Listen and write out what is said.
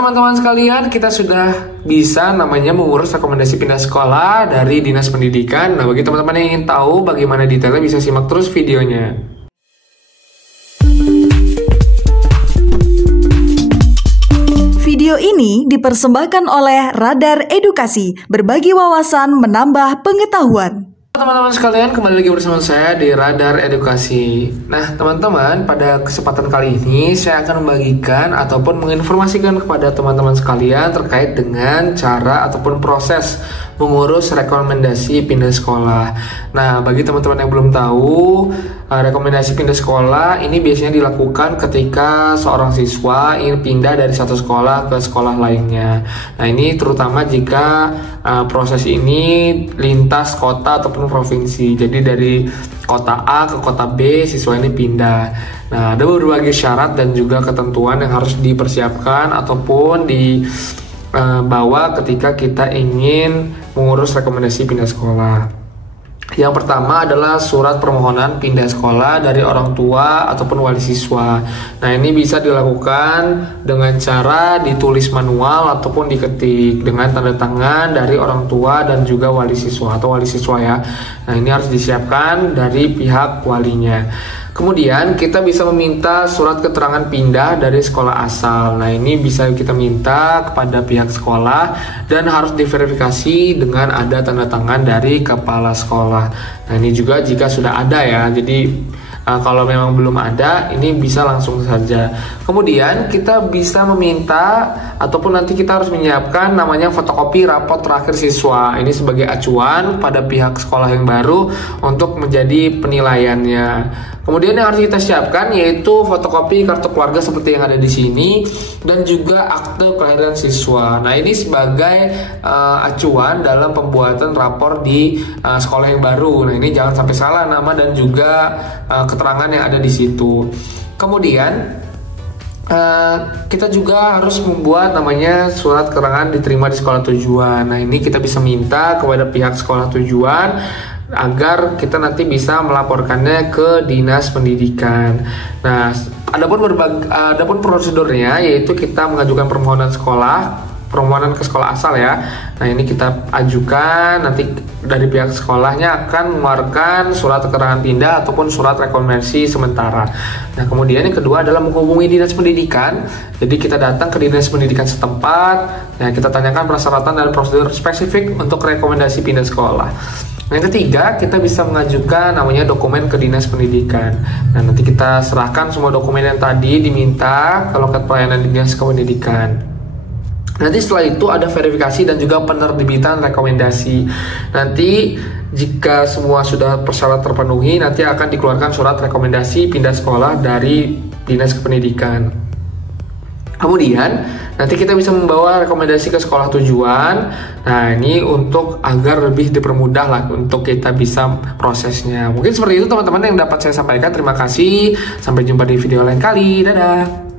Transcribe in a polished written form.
Teman-teman sekalian, kita sudah bisa namanya mengurus rekomendasi pindah sekolah dari Dinas Pendidikan. Nah, bagi teman-teman yang ingin tahu bagaimana detailnya bisa simak terus videonya. Video ini dipersembahkan oleh Radar Edukasi, berbagi wawasan menambah pengetahuan. Teman-teman sekalian, kembali lagi bersama saya di Radar Edukasi. Nah, teman-teman, pada kesempatan kali ini saya akan membagikan ataupun menginformasikan kepada teman-teman sekalian terkait dengan cara ataupun proses mengurus rekomendasi pindah sekolah. Nah, bagi teman-teman yang belum tahu, rekomendasi pindah sekolah ini biasanya dilakukan ketika seorang siswa ingin pindah dari satu sekolah ke sekolah lainnya. Nah, ini terutama jika proses ini lintas kota ataupun provinsi. Jadi dari kota A ke kota B siswa ini pindah. Nah, ada berbagai syarat dan juga ketentuan yang harus dipersiapkan ataupun dibawa ketika kita ingin mengurus rekomendasi pindah sekolah. Yang pertama adalah surat permohonan pindah sekolah dari orang tua ataupun wali siswa. Nah, ini bisa dilakukan dengan cara ditulis manual ataupun diketik dengan tanda tangan dari orang tua dan juga wali siswa atau wali siswa ya. Nah, ini harus disiapkan dari pihak walinya. Kemudian kita bisa meminta surat keterangan pindah dari sekolah asal. Nah, ini bisa kita minta kepada pihak sekolah dan harus diverifikasi dengan ada tanda tangan dari kepala sekolah. Nah, ini juga jika sudah ada ya. Jadi kalau memang belum ada, ini bisa langsung saja. Kemudian kita bisa meminta ataupun nanti kita harus menyiapkan namanya fotokopi rapot terakhir siswa. Ini sebagai acuan pada pihak sekolah yang baru untuk menjadi penilaiannya. Kemudian yang harus kita siapkan yaitu fotokopi kartu keluarga seperti yang ada di sini dan juga akte kelahiran siswa. Nah, ini sebagai acuan dalam pembuatan rapor di sekolah yang baru. Nah, ini jangan sampai salah nama dan juga keterangan yang ada di situ. Kemudian kita juga harus membuat namanya surat keterangan diterima di sekolah tujuan. Nah, ini kita bisa minta kepada pihak sekolah tujuan agar kita nanti bisa melaporkannya ke Dinas Pendidikan. Nah, adapun prosedurnya yaitu kita mengajukan permohonan ke sekolah asal ya. Nah, ini kita ajukan, nanti dari pihak sekolahnya akan mengeluarkan surat keterangan pindah ataupun surat rekomendasi sementara. Nah, kemudian yang kedua adalah menghubungi Dinas Pendidikan. Jadi kita datang ke Dinas Pendidikan setempat. Nah, kita tanyakan persyaratan dan prosedur spesifik untuk rekomendasi pindah sekolah. Yang ketiga, kita bisa mengajukan namanya dokumen ke Dinas Pendidikan. Nah, nanti kita serahkan semua dokumen yang tadi diminta ke loket pelayanan Dinas Pendidikan. Nanti setelah itu ada verifikasi dan juga penerbitan rekomendasi. Nanti jika semua sudah persyarat terpenuhi, nanti akan dikeluarkan surat rekomendasi pindah sekolah dari Dinas Pendidikan. Kemudian nanti kita bisa membawa rekomendasi ke sekolah tujuan. Nah, ini untuk agar lebih dipermudah lah untuk kita bisa prosesnya. Mungkin seperti itu teman-teman yang dapat saya sampaikan. Terima kasih. Sampai jumpa di video lain kali. Dadah.